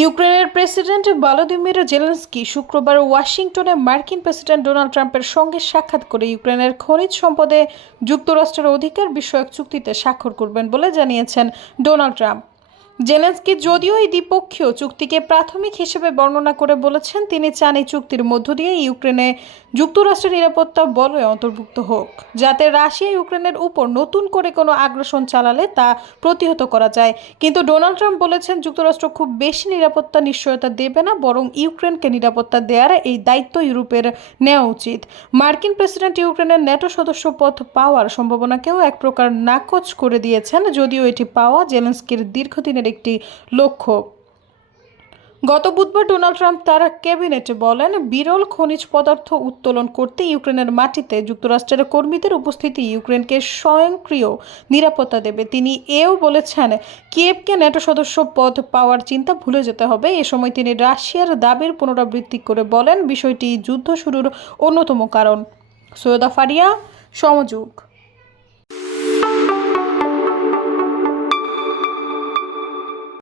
ইউক্রেনের president Volodymyr Zelensky শুক্রবার ওয়াশিংটনে মার্কিন প্রেসিডেন্ট ডোনাল্ড ট্রাম্পের সঙ্গে সাক্ষাৎ করে ইউক্রেনের খনিজ সম্পদে যুক্তরাষ্ট্রের অধিকার বিষয়ক চুক্তিতে স্বাক্ষর করবেন বলে জানিয়েছেন ডোনাল্ড ট্রাম্প। জেলেনস্কি যদিও এই দ্বিপক্ষীয় চুক্তিকে প্রাথমিক হিসেবে বর্ণনা করে বলেছেন তিনি চান এই চুক্তির মধ্য দিয়ে ইউক্রেনে যুক্তরাষ্ট্রের নিরাপত্তা বলয়ে অন্তর্ভুক্ত হোক, যাতে রাশিয়া ইউক্রেনের উপর নতুন করে কোনো আগ্রাসন চালালে তা প্রতিহত করা যায়। কিন্তু ডোনাল্ড ট্রাম্প বলেছেন যুক্তরাষ্ট্র খুব বেশি নিরাপত্তা নিশ্চয়তা দেবে না, বরং ইউক্রেনকে নিরাপত্তা দেওয়ার এই দায়িত্ব ইউরোপের নেওয়া উচিত। মার্কিন প্রেসিডেন্ট ইউক্রেনের ন্যাটো সদস্য পদ পাওয়ার সম্ভাবনাকেও এক প্রকার নাকচ করে দিয়েছেন, যদিও এটি পাওয়া জেলেনস্কির দীর্ঘদিনের একটি লক্ষ্য। গত বুধবার ডোনাল্ড ট্রাম্প তার ক্যাবিনেটে বলেন, বিরল খনিজ পদার্থ উত্তোলন করতে ইউক্রেনের মাটিতে যুক্তরাষ্ট্রের কর্মীদের উপস্থিতি ইউক্রেনকে স্বয়ংক্রিয় নিরাপত্তা দেবে। তিনি এও বলেছেন, কিয়েভকে ন্যাটো সদস্য পদ পাওয়ার চিন্তা ভুলে যেতে হবে। এ সময় তিনি রাশিয়ার দাবির পুনরাবৃত্তি করে বলেন, বিষয়টি যুদ্ধ শুরুর অন্যতম কারণ। সৈয়দা ফারিয়া, সমযোগ।